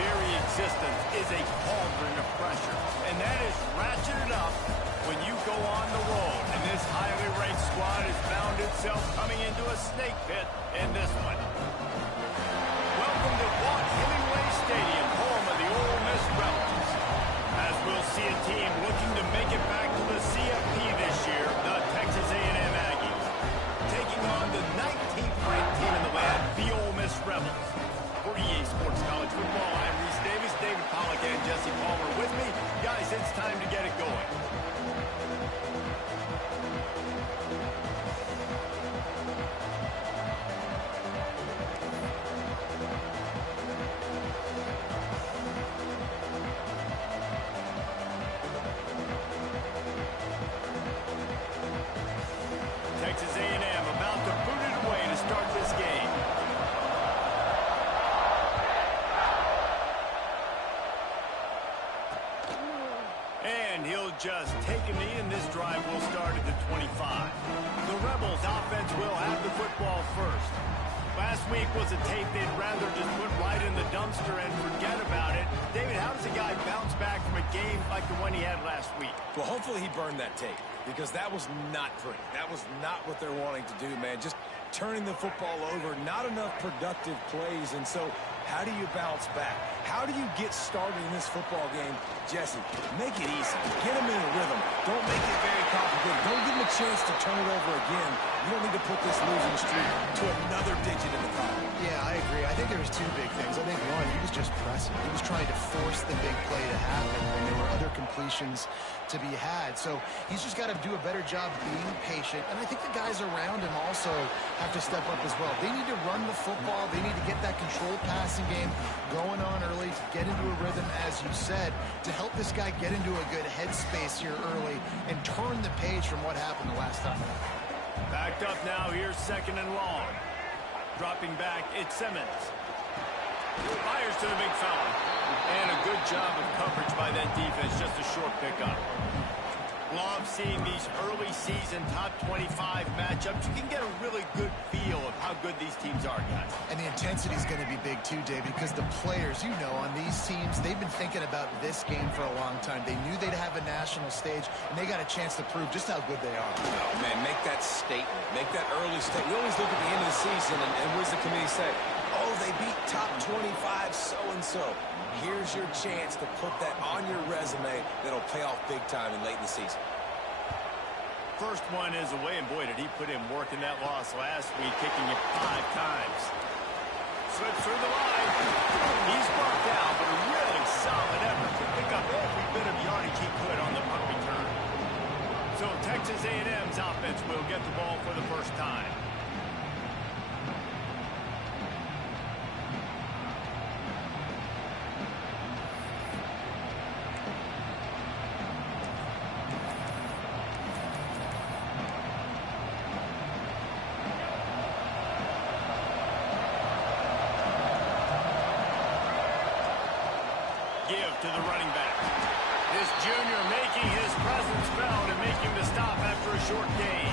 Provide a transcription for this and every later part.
very existence is a cauldron of pressure, and that is ratcheted up when you go on the road. And this highly ranked squad has found itself coming into a snake pit in this one. Welcome to Vaught Hemingway Stadium, home of the Ole Miss Rebels. As we'll see a team looking to make it back to the CFP this year, the Texas A&M Aggies, taking on the 19th ranked team in the land, the Ole Miss Rebels. For EA Sports College Football, I'm Reese Davis, David Pollack, and Jesse Palmer with me. Guys, it's time to get it going. Texas A&M about to boot it away to start this game. And he'll just take a knee, and this drive will start at the 25. The Rebels offense will have the football first. Last week was a tape they'd rather just put right in the dumpster and forget about it. David, how does a guy bounce back from a game like the one he had last week? Well, hopefully he burned that tape, because that was not pretty. That was not what they're wanting to do, man. Just turning the football over, not enough productive plays. And so how do you bounce back? How do you get started in this football game? Jesse, make it easy. Get him in a rhythm. Don't make it very complicated. Don't give him a chance to turn it over again. You don't need to put this losing streak to another digit in the column. Yeah, I agree. I think there was two big things. I think one, he was just pressing. He was trying to force the big play to happen when there were other completions to be had. So he's just got to do a better job being patient. And I think the guys around him also have to step up as well. They need to run the football. They need to get that controlled passing game going on early to get into a rhythm, as you said, to help this guy get into a good headspace here early and turn the page from what happened the last time. Backed up now, here's second and long. Dropping back, it's Simmons. Fires to the big fella. And a good job of coverage by that defense, just a short pickup. Love seeing these early season top 25 matchups. You can get a really good feel of how good these teams are, guys. And the intensity is going to be big too, David, because the players, you know, on these teams, they've been thinking about this game for a long time. They knew they'd have a national stage, and they got a chance to prove just how good they are. Oh, man, make that statement. Make that early statement. We always look at the end of the season, and what does the committee say? Oh, they beat top 25 so-and-so. Here's your chance to put that on your resume that'll pay off big time in late in the season. First one is away, and boy, did he put in work in that loss last week, kicking it 5 times. Slips through the line. He's brought down, but a really solid effort to pick up every bit of yardage he could on the punt return. So Texas A&M's offense will get the ball for the first time. To the running back. This junior making his presence felt and making the stop after a short gain.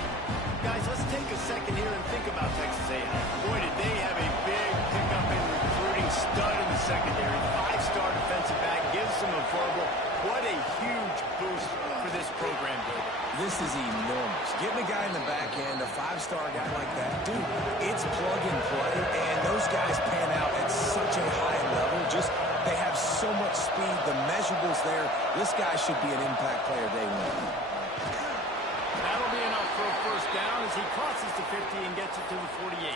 Guys, let's take a second here and think about Texas A&M. Boy, did they have a big pickup in recruiting, stud in the secondary, 5-star defensive back, gives them a verbal. What a huge boost for this program, dude. This is enormous. Getting a guy in the back end, a 5-star guy like that, dude, it's plug and play, and those guys pan out at such a high level. Just they have so much speed, the measurables there. This guy should be an impact player day one. That'll be enough for a first down as he crosses the 50 and gets it to the 48.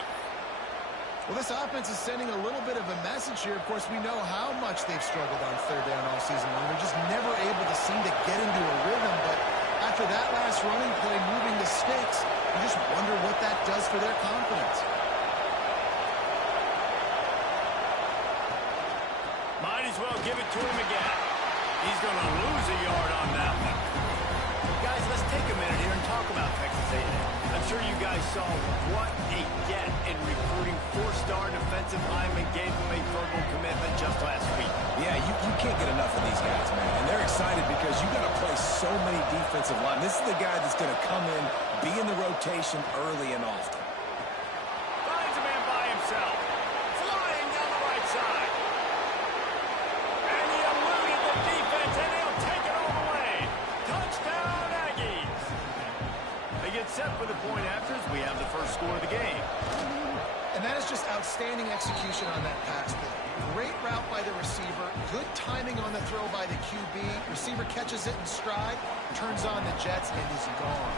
Well, this offense is sending a little bit of a message here. Of course, we know how much they've struggled on third down all season long. They're just never able to seem to get into a rhythm. But after that last running play, moving the sticks, you just wonder what that does for their confidence. Might as well give it to him again. He's going to lose a yard on that one. Guys, let's take a minute here and talk about Texas A&M. I'm sure you guys saw what a get in recruiting. 4-star defensive lineman gave them a verbal commitment just last week. Yeah, you can't get enough of these guys, man. And they're excited because you got to play so many defensive line. This is the guy that's going to come in, be in the rotation early and often. Finds a man by himself. Flying down the right side. And that is just outstanding execution on that pass play. Great route by the receiver, good timing on the throw by the QB. Receiver catches it in stride, turns on the jets, and is gone.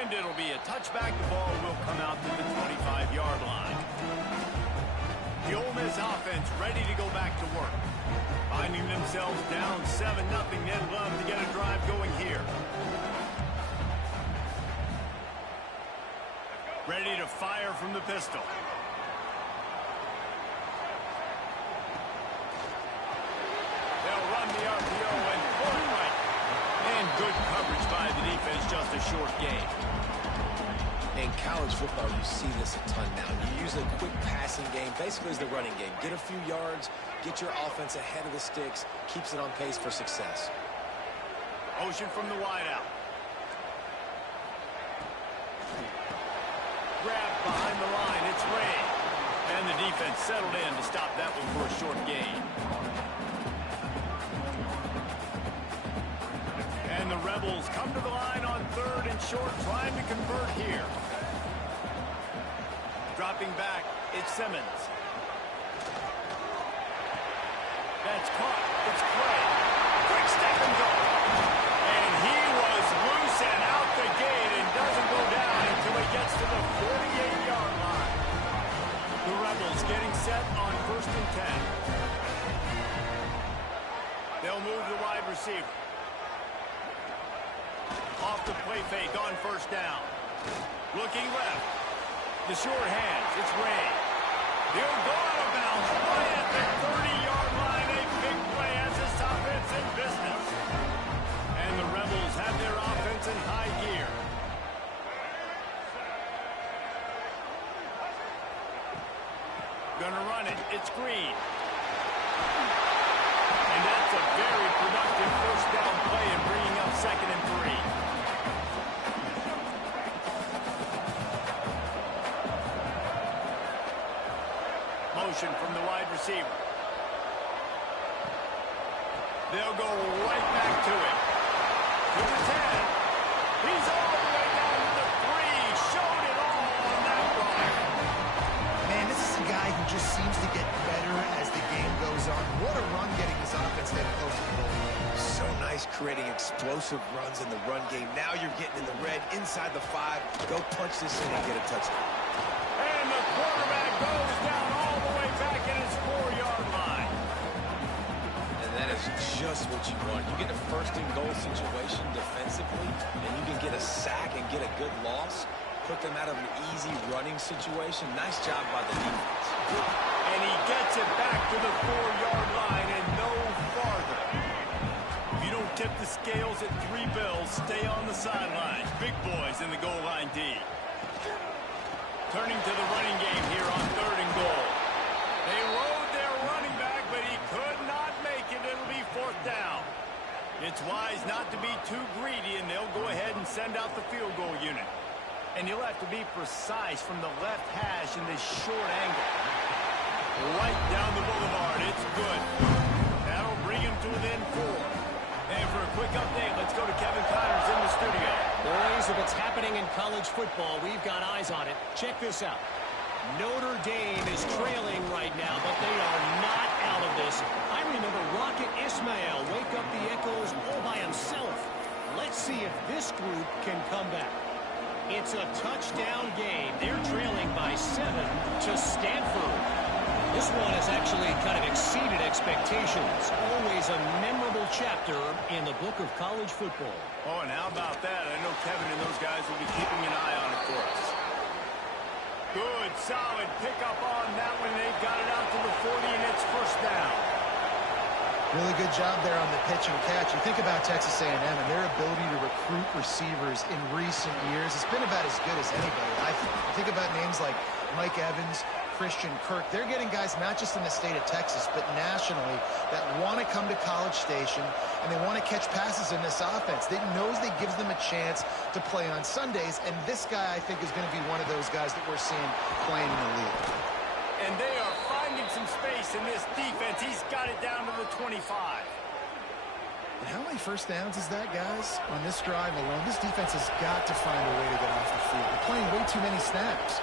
And it'll be a touchback. The ball will come out to the 25-yard line. The Ole Miss offense ready to go back to work. Finding themselves down 7-0, they'd love to get a drive going here. Ready to fire from the pistol. They'll run the RPO and pull it right. And good coverage by the defense, just a short game. In college football, you see this a ton now. You use a quick passing game, basically as the running game. Get a few yards, get your offense ahead of the sticks, keeps it on pace for success. Motion from the wideout. Grab behind the line, it's Ray. And the defense settled in to stop that one for a short gain. And the Rebels come to the line on 3rd and short, trying to convert here. Dropping back, it's Simmons. That's caught. It's Clay. Quick step and go. And he was loose and out the gate and doesn't go down until he gets to the 48-yard line. The Rebels getting set on 1st and 10. They'll move the wide receiver. Off the play fake on 1st down. Looking left. The short hands. It's Ray. He'll go out of bounds right at the 30-yard line. A big play as this offense in business. And the Rebels have their offense in high gear. Gonna run it. It's Green. And that's a very productive 1st down play and bringing up 2nd and 3. Motion from the wide receiver. They'll go right back to him. To the 10. He's all the way down to the 3. Showed it all on that run. Man, this is a guy who just seems to get better as the game goes on. What a run getting this offense that close to the goal. So nice creating explosive runs in the run game. Now you're getting in the red inside the 5. Go punch this in and get a touchdown. And the quarterback goes down all the way back at his 4-yard line. And that is just what you want. You get a 1st and goal situation defensively, and you can get a sack and get a good loss. Put them out of an easy running situation. Nice job by the defense. And he gets it back to the 4-yard line and no farther. If you don't tip the scales at 3 bills, stay on the sidelines. Big boys in the goal line D. Turning to the running game here on 3rd and goal. They load their running back, but he could not make it. It'll be 4th down. It's wise not to be too greedy, and they'll go ahead and send out the field goal unit. And you'll have to be precise from the left hash in this short angle. Right down the boulevard. It's good. That'll bring him to within 4. And for a quick update, let's go to Kevin Connors in the studio. Boys, if it's happening in college football, we've got eyes on it. Check this out. Notre Dame is trailing right now, but they are not out of this. I remember Rocket Ismail wake up the echoes all by himself. Let's see if this group can come back. It's a touchdown game. They're trailing by 7 to Stanford. This one has actually kind of exceeded expectations. Always a memorable chapter in the book of college football. Oh, and how about that? I know Kevin and those guys will be keeping an eye on it for us. Good, solid pickup on that one. They've got it out to the 40, and it's 1st down. Really good job there on the pitch and catch. You think about Texas A&M and their ability to recruit receivers in recent years. It's been about as good as anybody, I think. You think about names like Mike Evans, Christian Kirk. They're getting guys not just in the state of Texas, but nationally that want to come to College Station and they want to catch passes in this offense. They knows that gives them a chance to play on Sundays, and this guy, I think, is going to be one of those guys that we're seeing playing in the league. And they are finding some space in this defense. He's got it down to the 25. And how many first downs is that, guys? On this drive alone, this defense has got to find a way to get off the field. They're playing way too many snaps.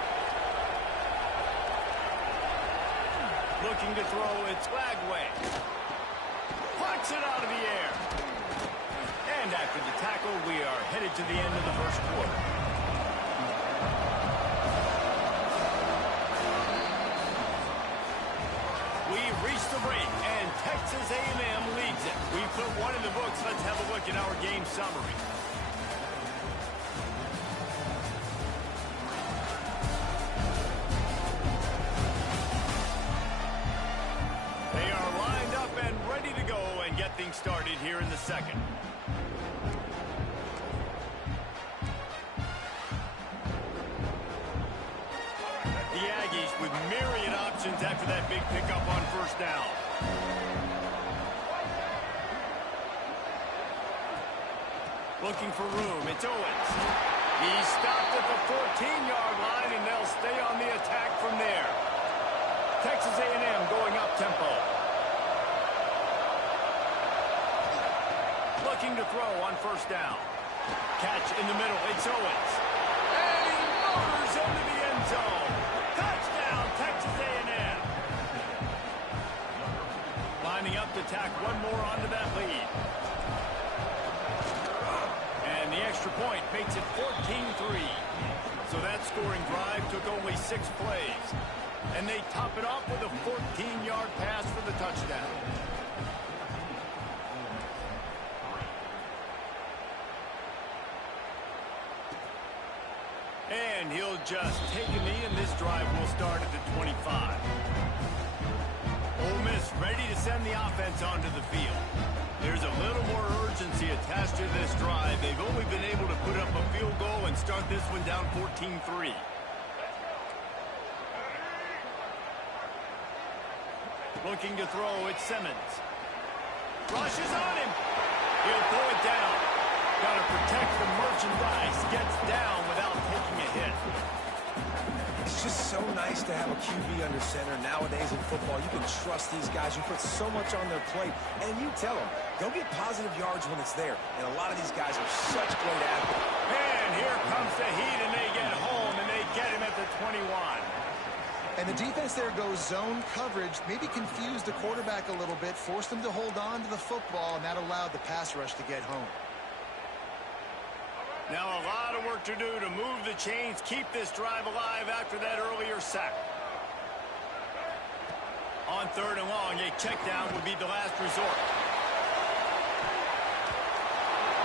Looking to throw, it's Lagway. Punts it out of the air. And after the tackle, we are headed to the end of the first quarter. We've reached the break, and Texas A&M leads it. We put one in the books. Let's have a look at our game summary. They are lined up and ready to go and get things started here in the second. The Aggies with myriad options after that big pickup on first down. Looking for room, it's Owens. He's stopped at the 14-yard line, and they'll stay on the attack from there. Texas A&M going up tempo. Looking to throw on first down. Catch in the middle, it's Owens. And he motors into the end zone. Touchdown, Texas A&M. Lining up to tack one more onto that lead. And the extra point makes it 14-3. So that scoring drive took only 6 plays. And they top it off with a 14-yard pass for the touchdown. And he'll just take a knee, and this drive will start at the 25. Ole Miss ready to send the offense onto the field. There's a little more urgency attached to this drive. They've only been able to put up a field goal and start this one down 14-3. Looking to throw, it's Simmons. Rushes on him. He'll pull it down. Got to protect the merchandise. Gets down without taking a hit. It's just so nice to have a QB under center. Nowadays in football, you can trust these guys. You put so much on their plate, and you tell them, go get positive yards when it's there. And a lot of these guys are such great athletes. And here comes the heat, and they get home, and they get him at the 21. And the defense there goes zone coverage, maybe confused the quarterback a little bit, forced him to hold on to the football, and that allowed the pass rush to get home. Now a lot of work to do to move the chains, keep this drive alive after that earlier sack. On third and long, a check down would be the last resort.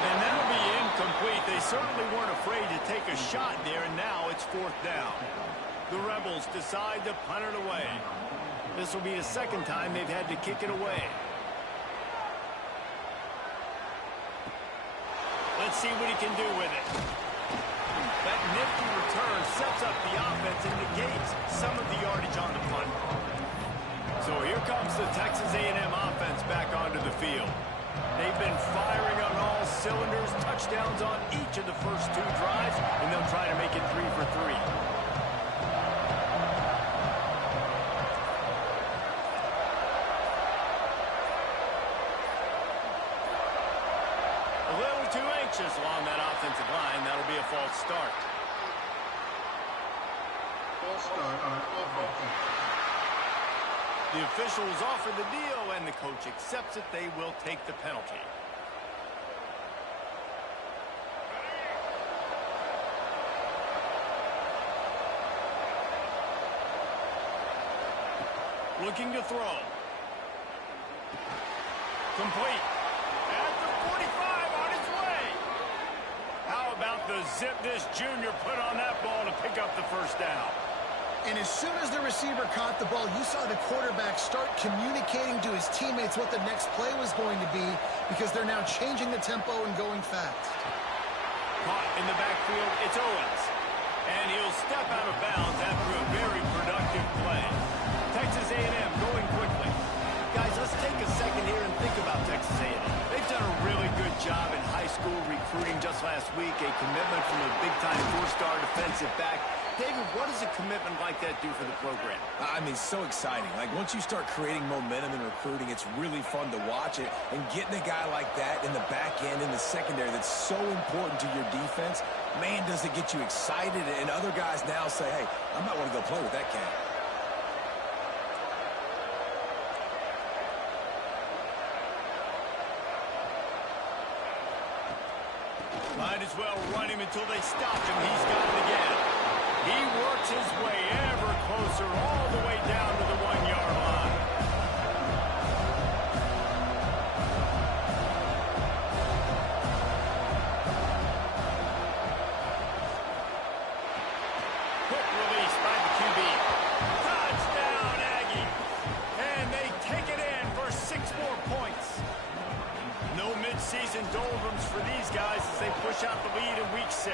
And that'll be incomplete. They certainly weren't afraid to take a shot there, and now it's fourth down. The Rebels decide to punt it away. This will be the second time they've had to kick it away. Let's see what he can do with it. That nifty return sets up the offense and negates some of the yardage on the punt. So here comes the Texas A&M offense back onto the field. They've been firing on all cylinders, touchdowns on each of the first 2 drives, and they'll try to make it 3 for 3. Along that offensive line, that'll be a false start. False start on offense. The officials offer the deal, and the coach accepts it. They will take the penalty. Looking to throw. Complete. At the 45, on its way. How about the zip this junior put on that ball to pick up the first down? And as soon as the receiver caught the ball, you saw the quarterback start communicating to his teammates what the next play was going to be, because they're now changing the tempo and going fast. Caught in the backfield, it's Owens. And he'll step out of bounds after a very productive play. Texas A&M going quickly. Guys, let's take a second here and think about Texas A&M. They've done a really good job in high school recruiting. Just last week, a commitment from a big-time 4-star defensive back David, what does a commitment like that do for the program? I mean, so exciting. Like, once you start creating momentum in recruiting, it's really fun to watch it. And getting a guy like that in the back end, in the secondary, that's so important to your defense, man, does it get you excited. And other guys now say, hey, I might want to go play with that cat. Might as well run him until they stop him. He's got it again. He works his way ever closer all the way down to the 1-yard line. Quick release by the QB. Touchdown, Aggie. And they take it in for 6 more points. No midseason doldrums for these guys as they push out the lead in week 6.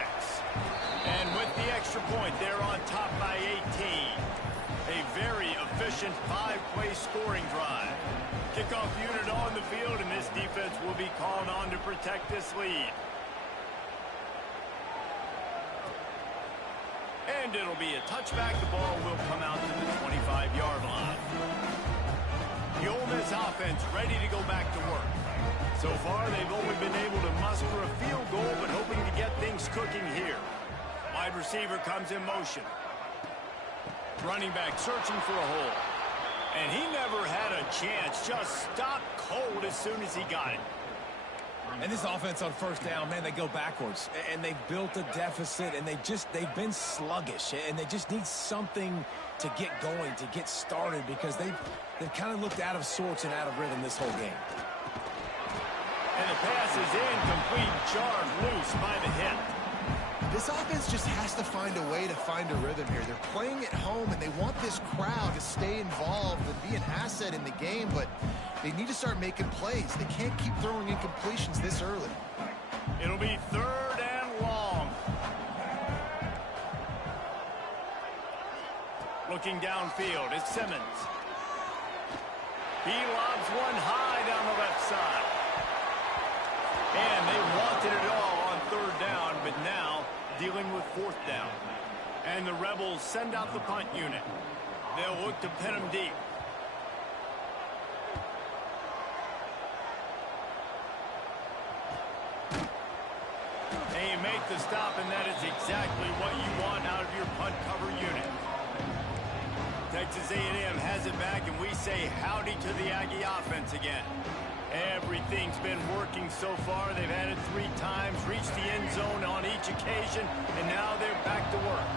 And with the extra point, they're on top by 18. A very efficient 5-play scoring drive. Kickoff unit on the field, and this defense will be called on to protect this lead. And it'll be a touchback. The ball will come out to the 25-yard line. The Ole Miss offense ready to go back to work. So far, they've only been able to muster a field goal, but hoping to get things cooking here. Wide receiver comes in motion. Running back searching for a hole. And he never had a chance. Just stopped cold as soon as he got it. And this offense on first down, man, they go backwards. And they've built a deficit, and they've been sluggish. And they just need something to get going, to get started, because they've kind of looked out of sorts and out of rhythm this whole game. And the pass is incomplete, jarred loose by the hip. This offense just has to find a way to find a rhythm here. They're playing at home, and they want this crowd to stay involved and be an asset in the game, but they need to start making plays. They can't keep throwing incompletions this early. It'll be 3rd and long. Looking downfield, it's Simmons. He lobs one high down the left side. And they wanted it all on 3rd down, but now dealing with 4th down. And the Rebels send out the punt unit. They'll look to pin them deep. They make the stop, and that is exactly what you want out of your punt cover unit. Texas A&M has it back, and we say howdy to the Aggie offense again. Everything's been working so far. They've had it 3 times, reached the end zone on each occasion, and now they're back to work.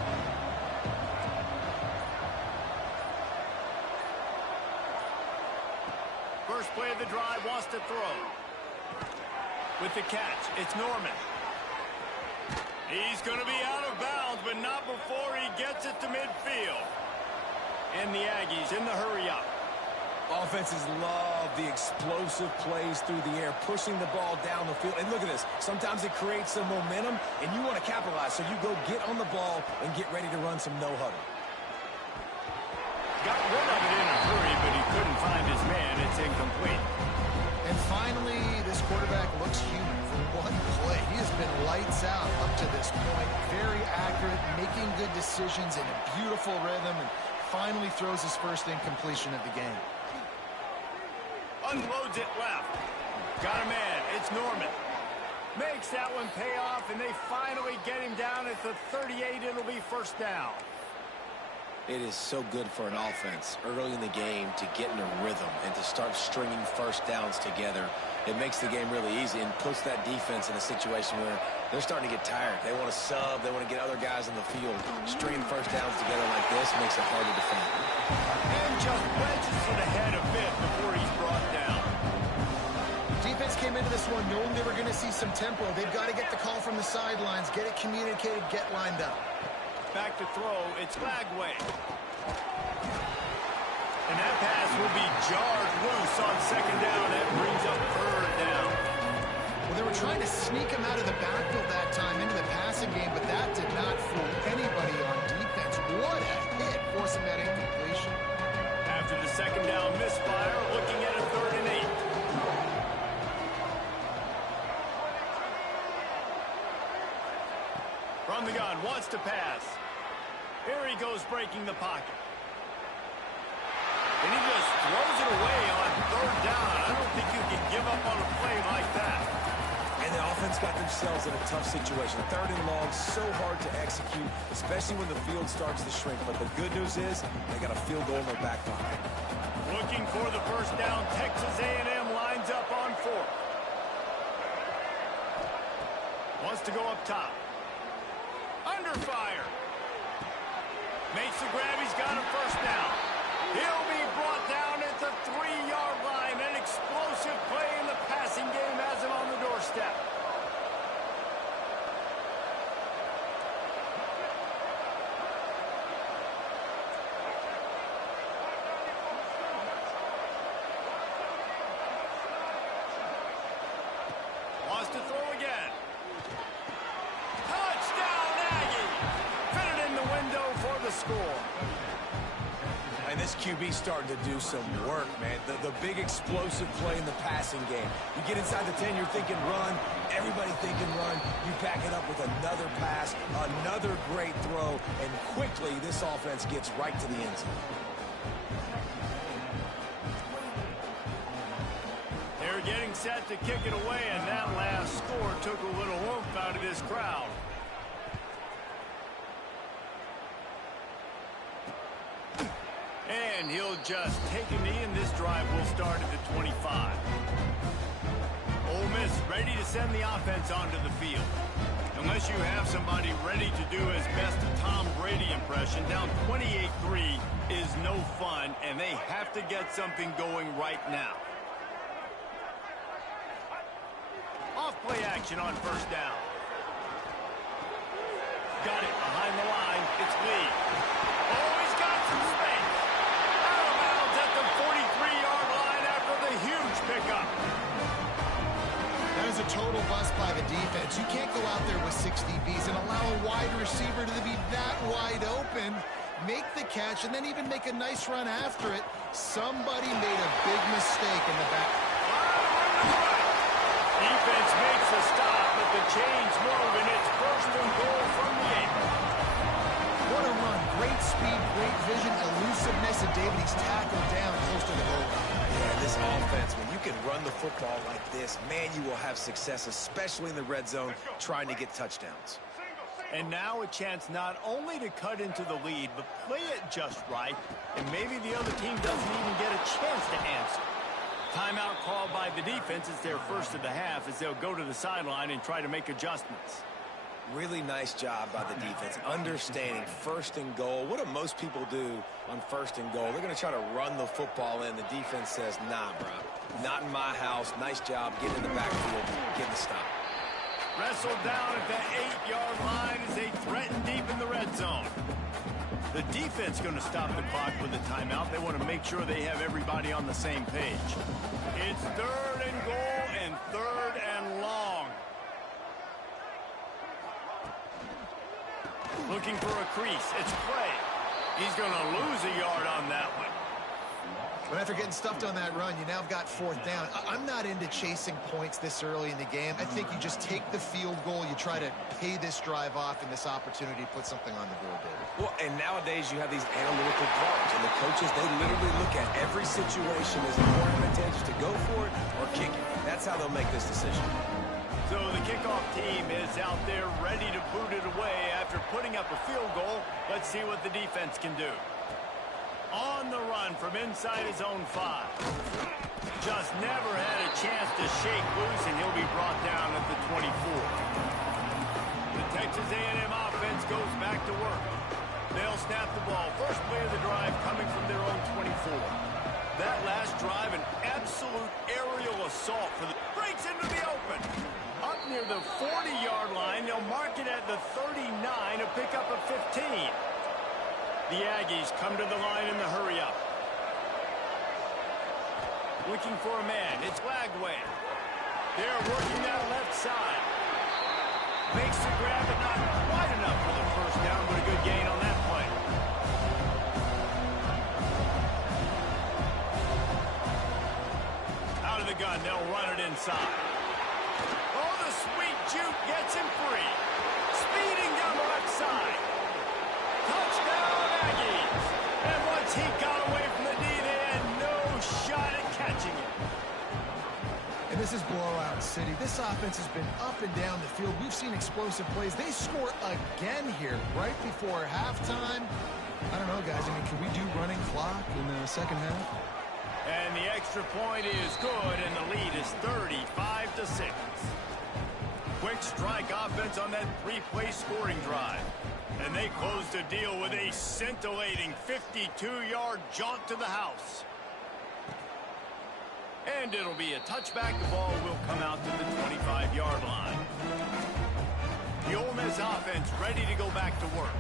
First play of the drive, wants to throw. With the catch, it's Norman. He's going to be out of bounds, but not before he gets it to midfield. And the Aggies in the hurry-up. Offenses love the explosive plays through the air, pushing the ball down the field. And look at this. Sometimes it creates some momentum, and you want to capitalize. So you go get on the ball and get ready to run some no-huddle. Got rid of it in a hurry, but he couldn't find his man. It's incomplete. And finally, this quarterback looks human for one play. He has been lights out up to this point. Very accurate, making good decisions in a beautiful rhythm, and finally throws his first incompletion of the game. Unloads it left. Got a man. It's Norman. Makes that one pay off, and they finally get him down at the 38. It'll be 1st down. It is so good for an offense early in the game to get in a rhythm and to start stringing first downs together. It makes the game really easy and puts that defense in a situation where they're starting to get tired. They want to sub. They want to get other guys in the field. Stringing first downs together like this makes it hard to defend. And just wedges it ahead a bit before he's brought down. Defense came into this one knowing they were going to see some tempo. They've got to get the call from the sidelines, get it communicated, get lined up. Back to throw, it's Lagway. And that pass will be jarred loose on 2nd down. That brings up 3rd down. Well, they were trying to sneak him out of the backfield that time into the passing game, but that did not fool anybody on defense. What a hit, forcing that incompletion. After the 2nd down misfire, looking at a 3rd and 8. From the gun, wants to pass. Here he goes breaking the pocket. And he just throws it away on third down. I don't think you can give up on a play like that. And the offense got themselves in a tough situation. Third and long, so hard to execute, especially when the field starts to shrink. But the good news is they got a field goal in their back pocket. Looking for the first down. Texas A&M lines up on fourth. Wants to go up top. Under fire. Makes the grab. He's got a first down. He'll be brought down at the 3-yard line. An explosive play in the passing game has him on the doorstep. Wants to throw again. Touchdown, Aggie! Fit it in the window for the score. And this QB starting to do some work, man. The big explosive play in the passing game. You get inside the 10, you're thinking run. Everybody thinking run. You back it up with another pass, another great throw, and quickly this offense gets right to the end zone. They're getting set to kick it away, and that last score took a little oomph out of this crowd. And he'll just take a knee, and this drive will start at the 25. Ole Miss ready to send the offense onto the field. Unless you have somebody ready to do his best Tom Brady impression, down 28-3 is no fun, and they have to get something going right now. Off play action on first down. Got it behind the line. It's Lee. Oh, he's got some space. Out of bounds at the 43-yard line after the huge pickup. That is a total bust by the defense. You can't go out there with 6 DBs and allow a wide receiver to be that wide open, make the catch, and then even make a nice run after it. Somebody made a big mistake in the back. Defense makes a stop, but the chains move, and it's first and goal from the 8. What a run. Great speed, great vision, elusiveness, and David, he's tackled down close to the goal line. Yeah, this offense, when you can run the football like this, man, you will have success, especially in the red zone, trying to get touchdowns. And now a chance not only to cut into the lead, but play it just right, and maybe the other team doesn't even get a chance to answer. Timeout called by the defense. It's their first of the half as they'll go to the sideline and try to make adjustments. Really nice job by the defense, understanding first and goal. What do most people do on first and goal? They're going to try to run the football in. The defense says, nah, bro, not in my house. Nice job getting in the backfield, getting the stop. Wrestled down at the 8-yard line as they threaten deep in the red zone. The defense going to stop the clock with a timeout. They want to make sure they have everybody on the same page. It's third and goal and third and long. Looking for a crease. It's Clay. He's going to lose a yard on that one. But after getting stuffed on that run, you now have got fourth down. I'm not into chasing points this early in the game. I think you just take the field goal. You try to pay this drive off and this opportunity to put something on the board, David. Well, and nowadays you have these analytical cards, and the coaches, they literally look at every situation. Is it more advantageous to go for it or kick it? That's how they'll make this decision. So the kickoff team is out there ready to boot it away after putting up a field goal. Let's see what the defense can do. On the run from inside his own 5. Just never had a chance to shake loose, and he'll be brought down at the 24. The Texas A&M offense goes back to work. They'll snap the ball. First play of the drive coming from their own 24. That last drive, an absolute aerial assault for the breaks into the open. Up near the 40-yard line, they'll mark it at the 39 to pick up a 15. The Aggies come to the line in the hurry-up. Looking for a man. It's Lagway. They're working that left side. Makes the grab, but not quite enough for the first down, but a good gain on that play. Out of the gun, they'll run it inside. Oh, the sweet juke gets him free. Speeding down the left side. Touchdown! This is blowout city. This offense has been up and down the field. We've seen explosive plays. They score again here right before halftime. I don't know, guys. I mean, can we do running clock in the second half? And the extra point is good, and the lead is 35-6. Quick strike offense on that three-play scoring drive. And they close the deal with a scintillating 52-yard jaunt to the house. And it'll be a touchback. The ball will come out to the 25-yard line. The Ole Miss offense ready to go back to work.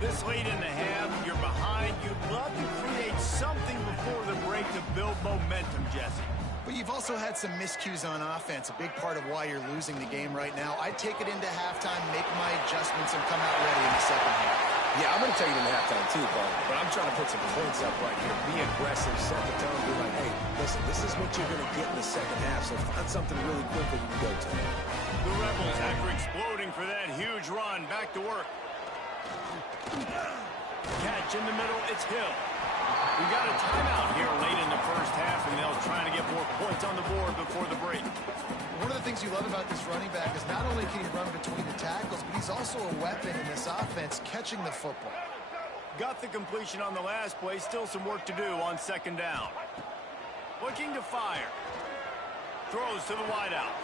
This late in the half, you're behind. You'd love to create something before the break to build momentum, Jesse. But you've also had some miscues on offense, a big part of why you're losing the game right now. I'd take it into halftime, make my adjustments, and come out ready in the second half. Yeah, I'm going to take it into halftime too, Paul. But I'm trying to put some points up right here. Be aggressive, set the tone, be like, hey, listen, this is what you're going to get in the second half, so find something really quick that you can go to. The Rebels, after exploding for that huge run, back to work. Catch in the middle, it's Hill. We got a timeout here late in the first half, and they'll try to get more points on the board before the break. One of the things you love about this running back is not only can he run between the tackles, but he's also a weapon in this offense, catching the football. Got the completion on the last play. Still some work to do on second down. Looking to fire. Throws to the wideout.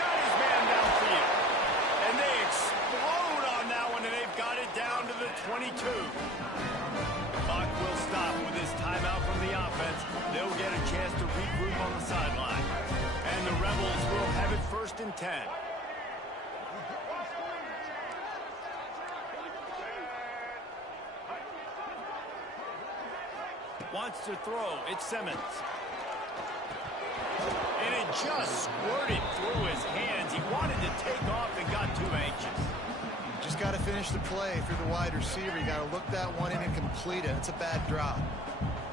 Got his man downfield. And they explode on that one, and they've got it down to the 22. Clock will stop with this timeout from the offense. They'll get a chance to regroup on the sideline. And the Rebels will have it 1st and 10. Wants to throw. It's Simmons. And it just squirted through his hands. He wanted to take off and got too anxious. Just got to finish the play through the wide receiver. You got to look that one in and complete it. It's a bad drop.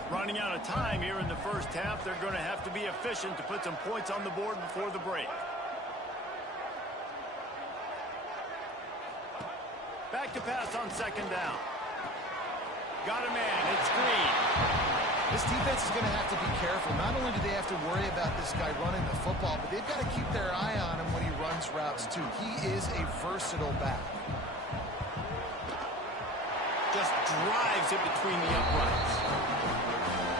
Running out of time here in the first half. They're going to have to be efficient to put some points on the board before the break. Back to pass on second down. Got a man. It's Green. This defense is going to have to be careful. Not only do they have to worry about this guy running the football, but they've got to keep their eye on him when he runs routes, too. He is a versatile back. Just drives it between the uprights.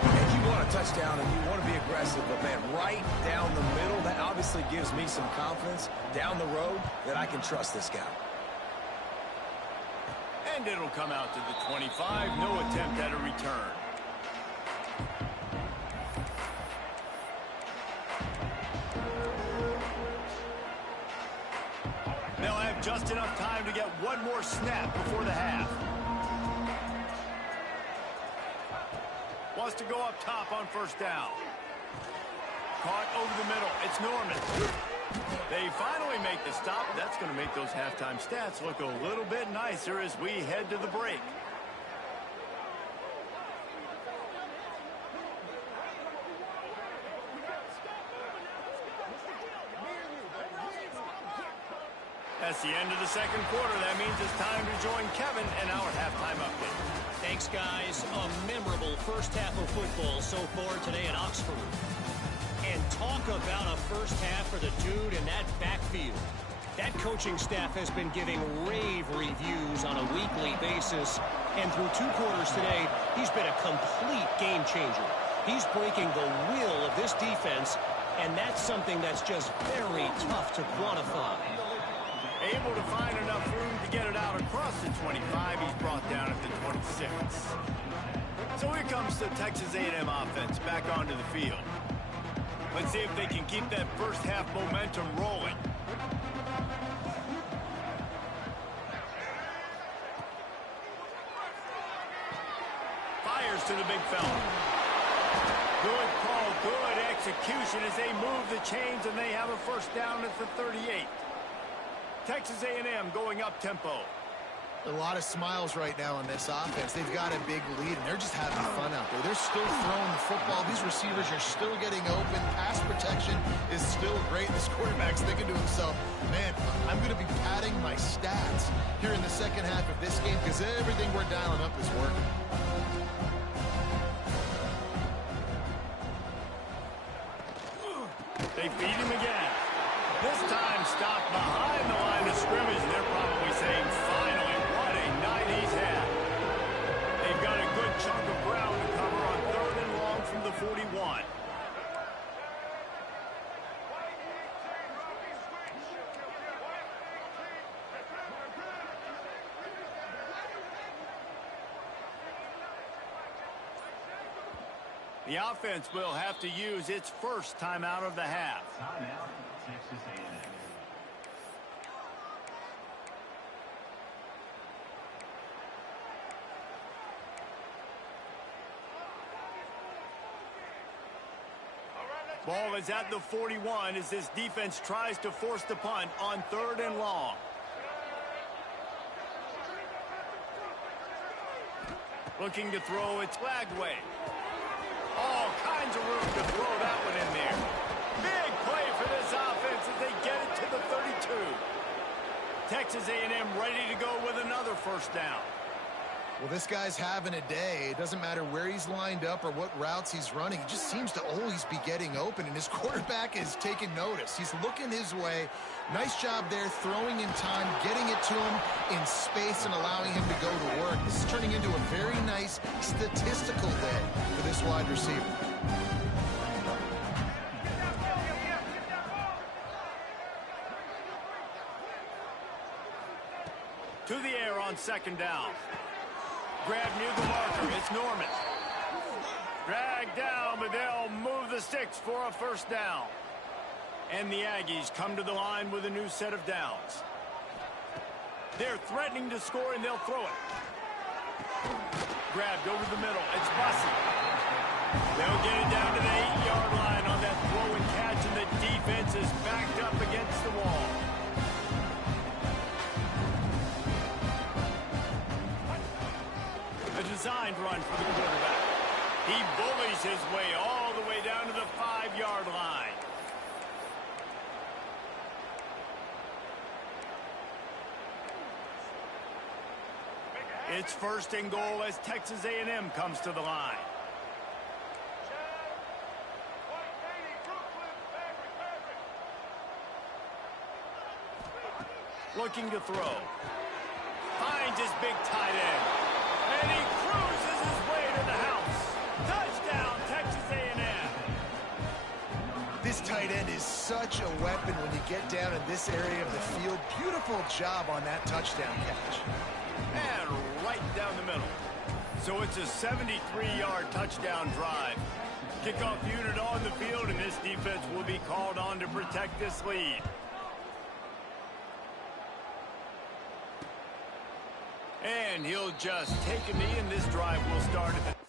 And you want a touchdown and you want to be aggressive, but, man, right down the middle, that obviously gives me some confidence down the road that I can trust this guy. And it'll come out to the 25. No attempt at a return. They'll have just enough time to get one more snap before the half. Wants to go up top on first down. Caught over the middle. It's Norman. They finally make the stop. That's going to make those halftime stats look a little bit nicer as we head to the break. That's the end of the second quarter. That means it's time to join Kevin in our halftime update. Thanks, guys. A memorable first half of football so far today at Oxford. And talk about a first half for the dude in that backfield. That coaching staff has been giving rave reviews on a weekly basis. And through 2 quarters today, he's been a complete game changer. He's breaking the will of this defense, and that's something that's just very tough to quantify. Able to find enough room to get it out across the 25. He's brought down at the 26. So here comes the Texas A&M offense back onto the field. Let's see if they can keep that first half momentum rolling. Fires to the big fella. Good call, good execution as they move the chains, and they have a first down at the 38. Texas A&M going up tempo. A lot of smiles right now on this offense. They've got a big lead, and they're just having fun out there. They're still throwing the football. These receivers are still getting open. Pass protection is still great. This quarterback's thinking to himself, man, I'm going to be padding my stats here in the second half of this game because everything we're dialing up is working. They feed him again. This time stopped behind the line of scrimmage. They're probably saying, finally, what a night he's had. They've got a good chunk of ground to cover on 3rd and long from the 41. The offense will have to use its first timeout of the half. Timeout, Texas A&M. Ball is at the 41 as this defense tries to force the punt on 3rd and long. Looking to throw, it's Lagway. All kinds of room to throw that one in there. Big play for this offense as they get it to the 32. Texas A&M ready to go with another first down. Well, this guy's having a day. It doesn't matter where he's lined up or what routes he's running. He just seems to always be getting open, and his quarterback is taking notice. He's looking his way. Nice job there, throwing in time, getting it to him in space and allowing him to go to work. This is turning into a very nice statistical day for this wide receiver. To the air on 2nd down. Grab near the marker. It's Norman. Dragged down, but they'll move the sticks for a first down. And the Aggies come to the line with a new set of downs. They're threatening to score, and they'll throw it. Grabbed over the middle. It's Bussey. They'll get it down to the 8-yard line on that throw and catch, and the defense is backed up against the wall. A designed run for the quarterback. He bullies his way all the way down to the 5-yard line. It's 1st and goal as Texas A&M comes to the line. Looking to throw. Finds his big tight end. And he cruises his way to the house. Touchdown, Texas A&M. This tight end is such a weapon when you get down in this area of the field. Beautiful job on that touchdown catch. And right down the middle. So it's a 73-yard touchdown drive. Kickoff unit on the field, and this defense will be called on to protect this lead. And he'll just take a knee, and this drive will start at the...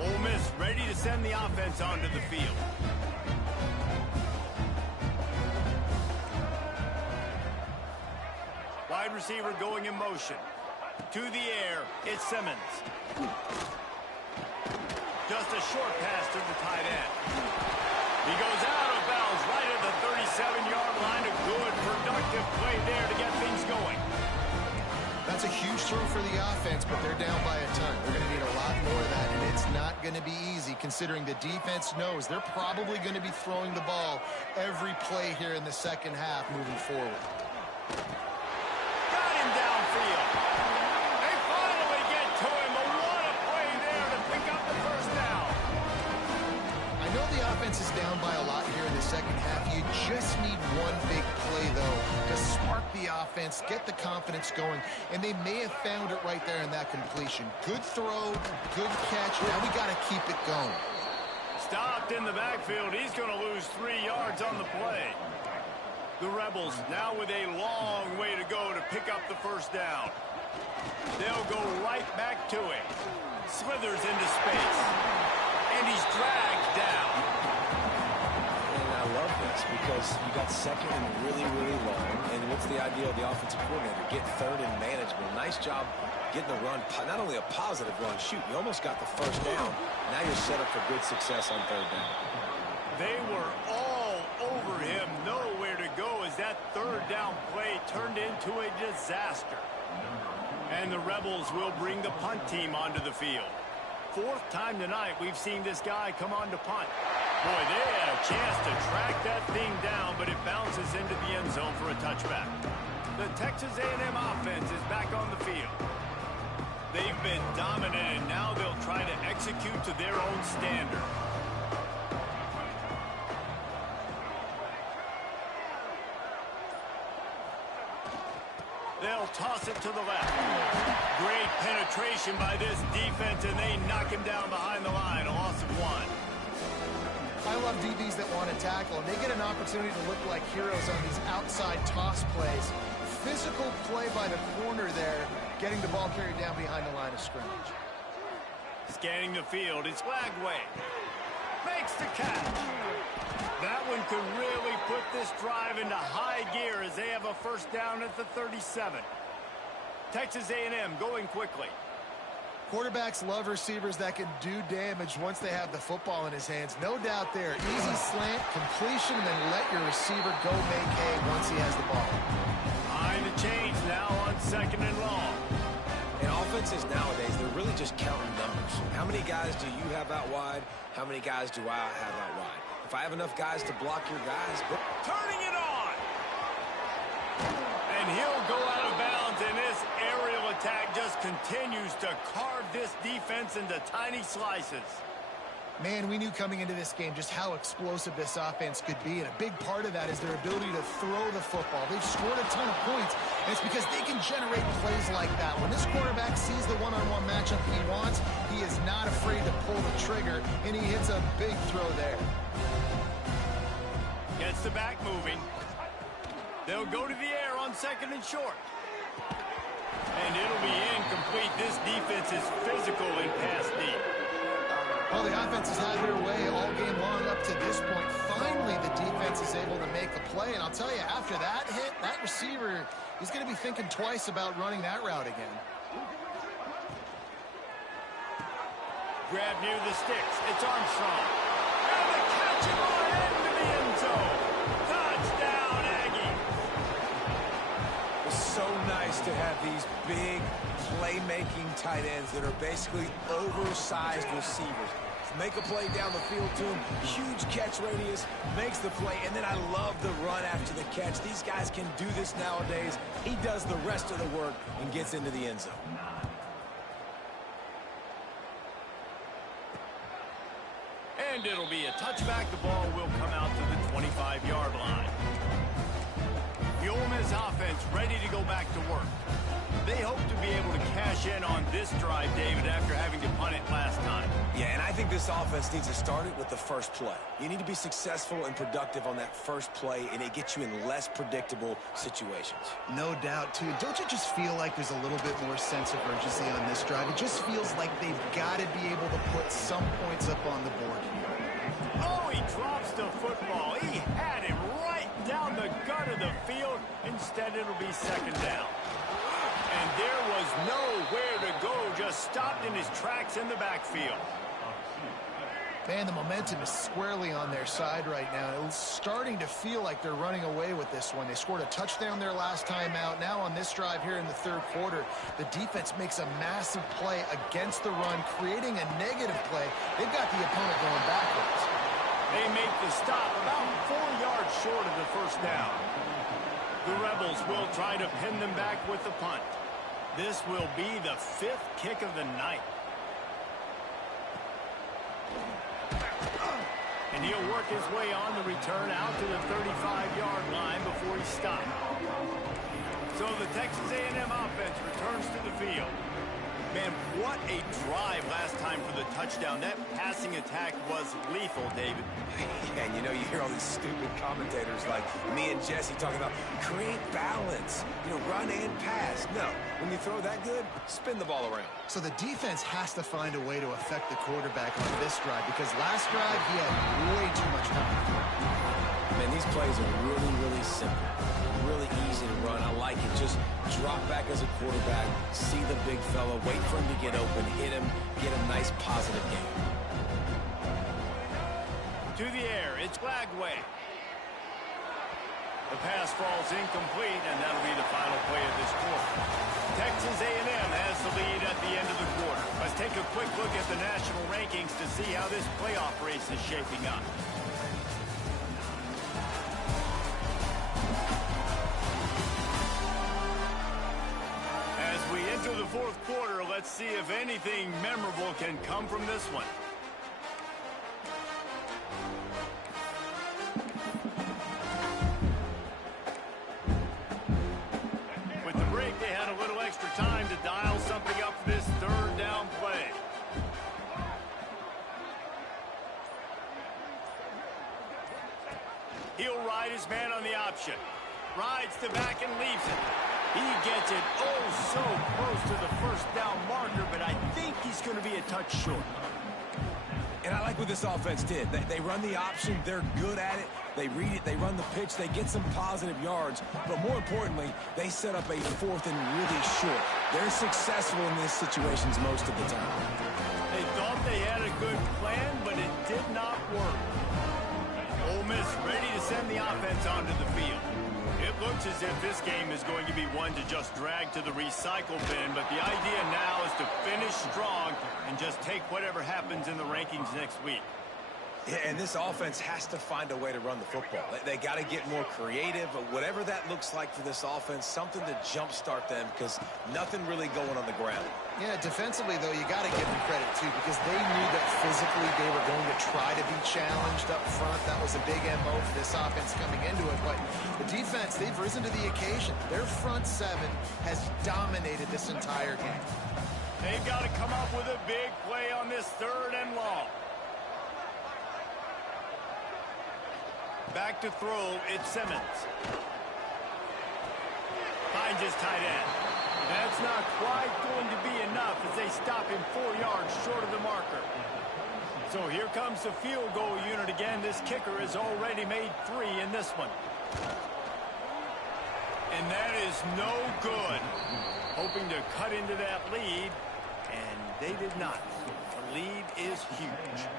Ole Miss ready to send the offense onto the field. Wide receiver going in motion. To the air, it's Simmons. Just a short pass to the tight end. He goes out of bounds right at the 37-yard line. A good, productive play there to get things going. That's a huge throw for the offense, but they're down by a ton. They're going to need a lot more of that, and it's not going to be easy considering the defense knows they're probably going to be throwing the ball every play here in the second half moving forward. Got him downfield. They finally get to him, but what a play there to pick up the first down. I know the offense is down by a lot here in the second half. You just need one big play, though, to spark the offense, get the confidence going, and they may have found it right there in that completion. Good throw, good catch. Now we got to keep it going. Stopped in the backfield. He's going to lose 3 yards on the play. The Rebels now with a long way to go to pick up the first down. They'll go right back to him. Slithers into space. And he's dragged down. And I love this because you got second and really, really long. And what's the idea of the offensive coordinator? Get third and manageable. Nice job getting the run, not only a positive run, shoot, you almost got the first down. Now you're set up for good success on third down. They were all over him, nowhere to go as that third down play turned into a disaster. And the Rebels will bring the punt team onto the field. Fourth time tonight we've seen this guy come on to punt. Boy, they had a chance to track that thing down, but it bounces into the end zone for a touchback. The Texas A&M offense is back on the field. They've been dominant, and now they'll try to execute to their own standard. They'll toss it to the left. Great penetration by this defense, and they knock him down behind the line. A loss of 1. I love DBs that want to tackle, and they get an opportunity to look like heroes on these outside toss plays. Physical play by the corner there, getting the ball carried down behind the line of scrimmage. Scanning the field, it's Lagway. Makes the catch. That one could really put this drive into high gear as they have a first down at the 37. Texas A&M going quickly. Quarterbacks love receivers that can do damage once they have the football in his hands. No doubt there. Easy slant, completion, and then let your receiver go make hay once he has the ball. Behind the change now on second and long. And offenses nowadays, they're really just counting numbers. How many guys do you have out wide? How many guys do I have out wide? If I have enough guys to block your guys, turning it on. And he'll go out of bounds, and this aerial attack just continues to carve this defense into tiny slices. Man, we knew coming into this game just how explosive this offense could be, and a big part of that is their ability to throw the football. They've scored a ton of points, and it's because they can generate plays like that. When this quarterback sees the one-on-one matchup he wants, he is not afraid to pull the trigger, and he hits a big throw there. Gets the back moving. They'll go to the air on second and short. And it'll be incomplete. This defense is physical and pass deep. Well, the offense has had their way all game long up to this point. Finally, the defense is able to make a play. And I'll tell you, after that hit, that receiver, he's going to be thinking twice about running that route again. Grab near the sticks. It's Armstrong. And the catch it right into the end zone. Touchdown, Aggie. It's so nice to have these big playmaking tight ends that are basically oversized receivers. Make a play down the field to him, huge catch radius, makes the play, and then I love the run after the catch. These guys can do this nowadays. He does the rest of the work and gets into the end zone. And it'll be a touchback. The ball will come out to the 25-yard line. The Ole Miss offense ready to go back to work. They hope to be able to cash in on this drive, David, after having to punt it last time. Yeah, and I think this offense needs to start it with the first play. You need to be successful and productive on that first play, and it gets you in less predictable situations. No doubt, too. Don't you just feel like there's a little bit more sense of urgency on this drive? It just feels like they've got to be able to put some points up on the board here. Oh, he drops the football. He had him right down the gut of the field. Instead, it'll be second down. And there was nowhere to go, just stopped in his tracks in the backfield. Man, the momentum is squarely on their side right now. It's starting to feel like they're running away with this one. They scored a touchdown their last time out. Now on this drive here in the third quarter, the defense makes a massive play against the run, creating a negative play. They've got the opponent going backwards. They make the stop about 4 yards short of the first down. The Rebels will try to pin them back with the punt. This will be the 5th kick of the night. And he'll work his way on the return out to the 35-yard line before he stopped. So the Texas A&M offense returns to the field. Man, what a drive last time for the touchdown. That passing attack was lethal, David. Yeah, and you know, you hear all these stupid commentators like me and Jesse talking about create balance, run and pass. No, when you throw that good, spin the ball around. So the defense has to find a way to affect the quarterback on this drive because last drive he had way too much time. Man, these plays are really, really simple. Really easy to run. I like it. Just drop back as a quarterback, see the big fella, wait for him to get open, hit him, get a nice positive game. To the air, it's Lagway. The pass falls incomplete, and that'll be the final play of this quarter. Texas A&M has the lead at the end of the quarter. Let's take a quick look at the national rankings to see how this playoff race is shaping up. As we enter the fourth quarter, let's see if anything memorable can come from this one. With the break, they had a little extra time to dial something up for this third down play. He'll ride his man on the option. Rides to back and leaves it. He gets it oh so close to the first down marker, but I think he's going to be a touch short. And I like what this offense did. They run the option. They're good at it. They read it. They run the pitch. They get some positive yards. But more importantly, they set up a fourth and really short. They're successful in these situations most of the time. They thought they had a good plan, but it did not work. Ole Miss ready to send the offense onto the field. It looks as if this game is going to be one to just drag to the recycle bin, but the idea now is to finish strong and just take whatever happens in the rankings next week. Yeah, and this offense has to find a way to run the football. They got to get more creative, whatever that looks like for this offense, something to jumpstart them because nothing really going on the ground. Yeah, defensively, though, you got to give them credit, too, because they knew that physically they were going to try to be challenged up front. That was a big MO for this offense coming into it. But the defense, they've risen to the occasion. Their front seven has dominated this entire game. They've got to come up with a big play on this third and long. Back to throw, it's Simmons. Finds his tight end. That's not quite going to be enough as they stop him 4 yards short of the marker. So here comes the field goal unit again. This kicker has already made 3 in this one. And that is no good. Hoping to cut into that lead, and they did not. The lead is huge.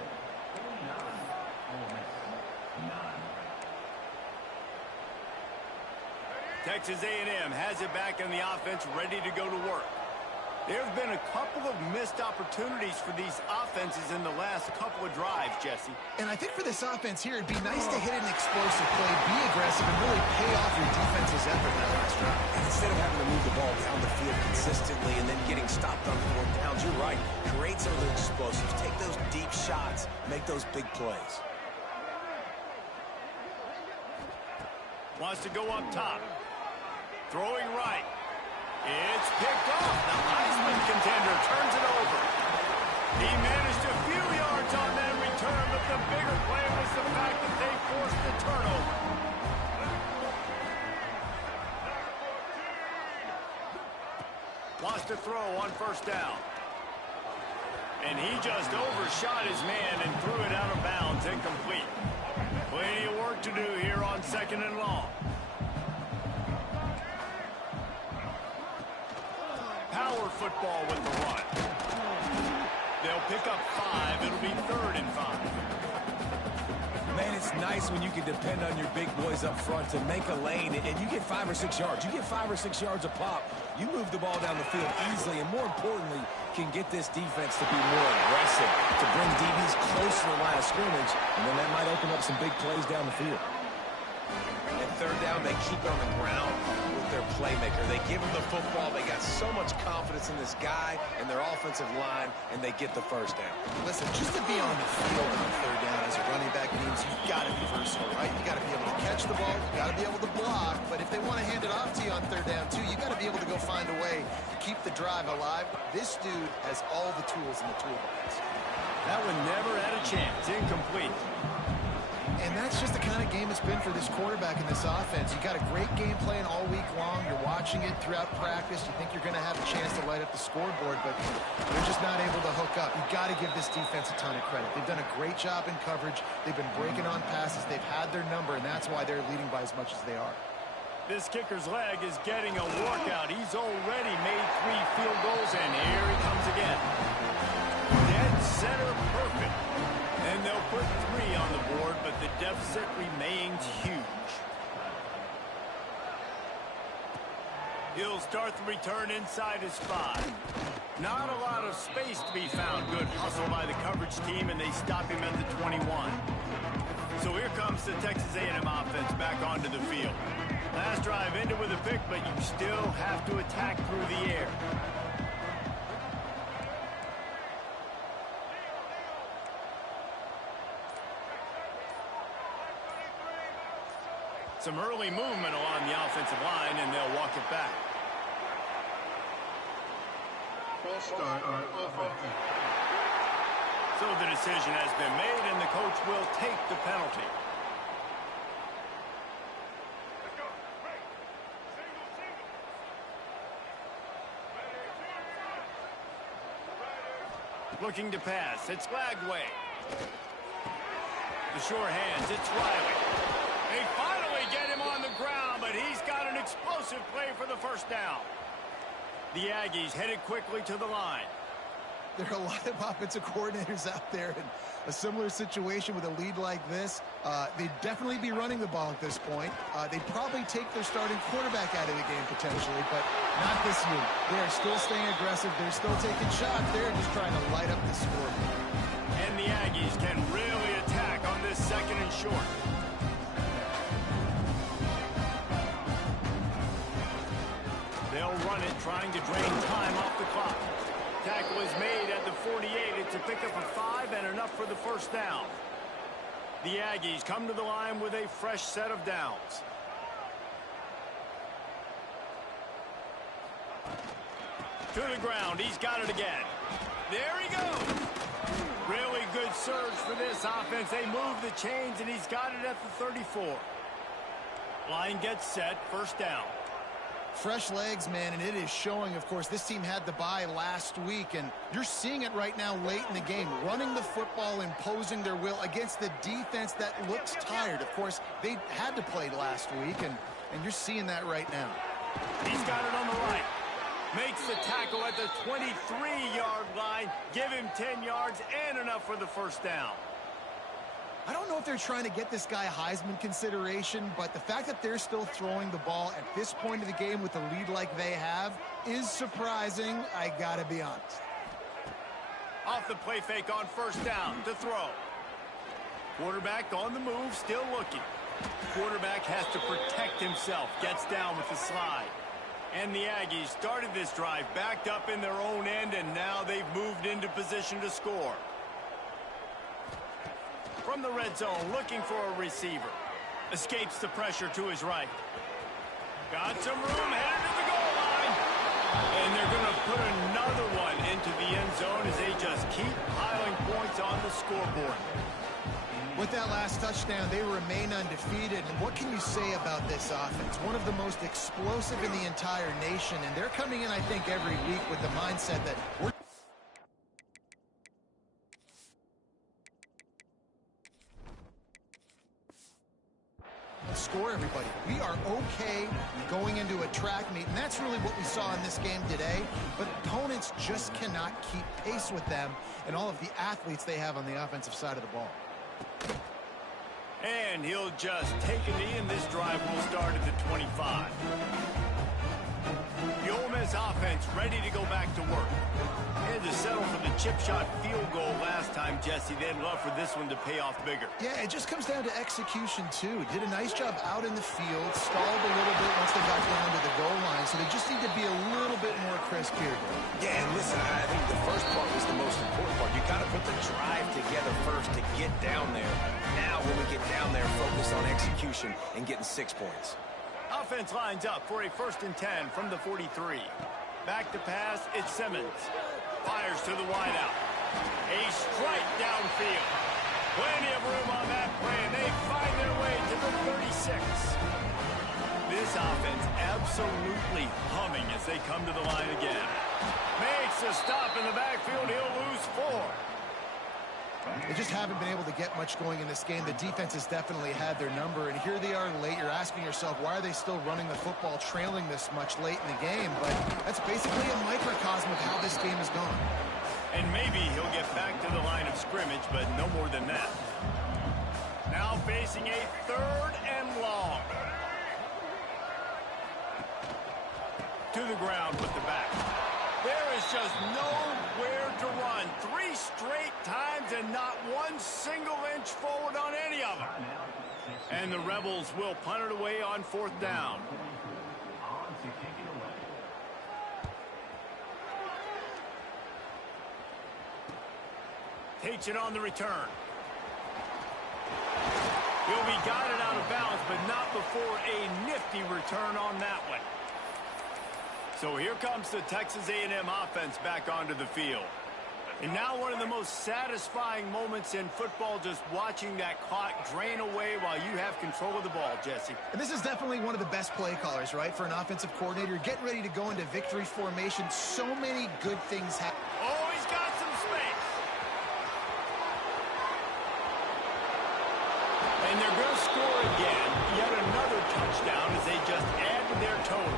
Texas A&M has it back in the offense, ready to go to work. There have been a couple of missed opportunities for these offenses in the last couple of drives, Jesse. And I think for this offense here, it'd be nice to hit an explosive play, be aggressive, and really pay off your defense's effort that last drive. And instead of having to move the ball down the field consistently and then getting stopped on 4 downs, you're right. Create some of the explosives. Take those deep shots. Make those big plays. Wants to go up top. Throwing right. It's picked off. The Heisman contender turns it over. He managed a few yards on that return, but the bigger play was the fact that they forced the turnover. Wants to throw on first down. And he just overshot his man and threw it out of bounds, incomplete. Plenty of work to do here on second and long. Power football with the run. They'll pick up 5. It'll be 3rd and 5. Man, it's nice when you can depend on your big boys up front to make a lane, and you get 5 or 6 yards. You get 5 or 6 yards a pop. You move the ball down the field easily, and more importantly, can get this defense to be more aggressive, to bring DBs close to the line of scrimmage, and then that might open up some big plays down the field. And third down, they keep it on the ground with their playmaker. They give him the football. They got so much confidence in this guy and their offensive line, and they get the first down. Listen, just to be on the field on third down as a running back means you've got to be versatile, right? You've got to be able to catch the ball. You've got to be able to block. But if they want to hand it off to you on third down, too, you've got to be able to go find a way to keep the drive alive. This dude has all the tools in the toolbox. That one never had a chance. Incomplete. And that's just the kind of game it's been for this quarterback in this offense. You got a great game plan all week long. You're watching it throughout practice. You think you're going to have a chance to light up the scoreboard, but they're just not able to hook up. You've got to give this defense a ton of credit. They've done a great job in coverage. They've been breaking on passes. They've had their number, and that's why they're leading by as much as they are. This kicker's leg is getting a workout. He's already made 3 field goals, and here he comes again. Dead center perfect. And they'll put 3 on the board, but the deficit remains huge. He'll start the return inside his 5. Not a lot of space to be found. Good hustle by the coverage team, and they stop him at the 21. So here comes the Texas A&M offense back onto the field. Last drive ended with a pick, but you still have to attack through the air. Some early movement along the offensive line, and they'll walk it back. False start on offense. So the decision has been made, and the coach will take the penalty. Looking to pass. It's Lagway. The sure hands. It's Riley. They finally get him on the ground, but he's got an explosive play for the first down. The Aggies headed quickly to the line. There are a lot of offensive coordinators out there in a similar situation with a lead like this. They'd definitely be running the ball at this point. They'd probably take their starting quarterback out of the game potentially, but not this year. They are still staying aggressive. They're still taking shots. They're just trying to light up the scoreboard. And the Aggies can really attack on this 2nd and short. They'll run it, trying to drain time off the clock. Tackle is made at the 48. It's a pickup of 5 and enough for the first down. The Aggies come to the line with a fresh set of downs. To the ground. He's got it again. There he goes. Really good surge for this offense. They move the chains, and he's got it at the 34. Line gets set. First down. Fresh legs, man, and it is showing. Of course, this team had the bye last week, and you're seeing it right now late in the game. Running the football, imposing their will against the defense that looks tired. Of course, they had to play last week, and you're seeing that right now. He's got it on the right. Makes the tackle at the 23-yard line. Give him 10 yards and enough for the first down. I don't know if they're trying to get this guy Heisman consideration, but the fact that they're still throwing the ball at this point of the game with a lead like they have is surprising, I gotta be honest. Off the play fake on first down to throw. Quarterback on the move, still looking. Quarterback has to protect himself, gets down with the slide. And the Aggies started this drive backed up in their own end, and now they've moved into position to score. From the red zone, looking for a receiver. Escapes the pressure to his right. Got some room, headed to the goal line. And they're going to put another one into the end zone as they just keep piling points on the scoreboard. With that last touchdown, they remain undefeated. And what can you say about this offense? One of the most explosive in the entire nation. And they're coming in, I think, every week with the mindset that we're score everybody. We are okay going into a track meet, and that's really what we saw in this game today. But opponents just cannot keep pace with them and all of the athletes they have on the offensive side of the ball. And he'll just take a knee, and this drive will start at the 25. The Ole Miss offense ready to go back to work. They had to settle for the chip shot field goal last time, Jesse. They'd love for this one to pay off bigger. Yeah, it just comes down to execution, too. Did a nice job out in the field, stalled a little bit once they got down to the goal line, so they just need to be a little bit more crisp here. Yeah, and listen, I think the first part was the most important part. You got to put the drive together first to get down there. Now, when we get down there, focus on execution and getting 6 points. Offense lines up for a 1st and 10 from the 43. Back to pass, it's Simmons. Fires to the wideout. A strike downfield. Plenty of room on that play, and they find their way to the 36. This offense absolutely humming as they come to the line again. Makes a stop in the backfield. He'll lose 4. They just haven't been able to get much going in this game. The defense has definitely had their number, and here they are late. You're asking yourself, why are they still running the football, trailing this much late in the game? But that's basically a microcosm of how this game has gone. And maybe he'll get back to the line of scrimmage, but no more than that. Now facing a 3rd and long. To the ground with the back. There is just nowhere to run. 3 straight times and not one single inch forward on any of them. And the Rebels will punt it away on 4th down. Takes it on the return. He'll be guided out of bounds, but not before a nifty return on that one. So here comes the Texas A&M offense back onto the field. And now one of the most satisfying moments in football, just watching that clock drain away while you have control of the ball, Jesse. And this is definitely one of the best play callers, right, for an offensive coordinator. Getting ready to go into victory formation. So many good things happen. Oh, he's got some space. And they're going to score again. Yet another touchdown as they just add to their total.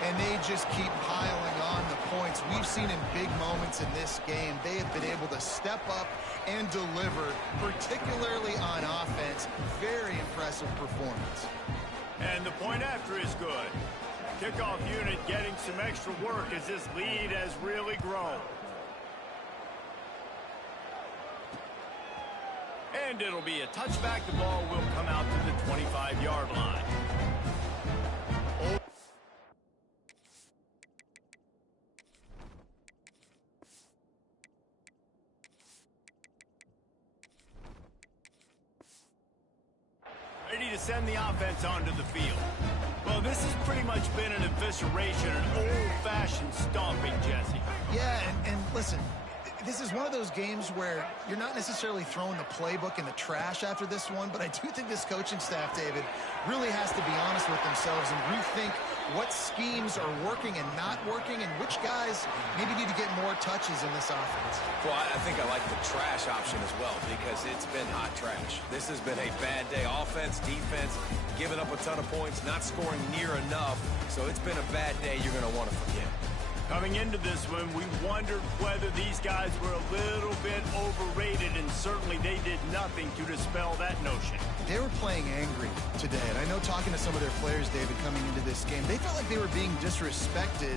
And they just keep piling on the points. We've seen in big moments in this game, they have been able to step up and deliver, particularly on offense. Very impressive performance. And the point after is good. Kickoff unit getting some extra work as this lead has really grown. And it'll be a touchback. The ball will come out to the 25-yard line. Ready to send the offense onto the field. Well, this has pretty much been an evisceration, an old-fashioned stomping, Jesse. Yeah, and listen, this is one of those games where you're not necessarily throwing the playbook in the trash after this one, but I do think this coaching staff, David, really has to be honest with themselves and rethink what schemes are working and not working and which guys maybe need to get more touches in this offense. Well, I think I like the trash option as well because it's been hot trash. This has been a bad day. Offense, defense, giving up a ton of points, not scoring near enough. So it's been a bad day you're going to want to forget. Coming into this one, we wondered whether these guys were a little bit overrated, and certainly they did nothing to dispel that notion. They were playing angry today, and I know talking to some of their players, David, coming into this game, they felt like they were being disrespected.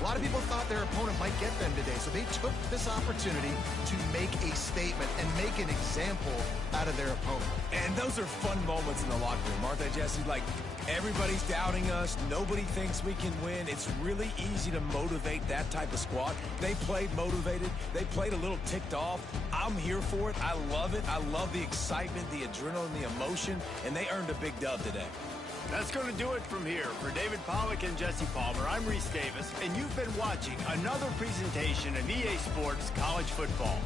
A lot of people thought their opponent might get them today, so they took this opportunity to make a statement and make an example out of their opponent. And those are fun moments in the locker room, aren't they, Jesse? Like, everybody's doubting us. Nobody thinks we can win. It's really easy to motivate that type of squad. They played motivated. They played a little ticked off. I'm here for it. I love it. I love the excitement, the adrenaline, the emotion, and they earned a big dub today. That's going to do it from here. For David Pollack and Jesse Palmer, I'm Reese Davis, and you've been watching another presentation of EA Sports College Football.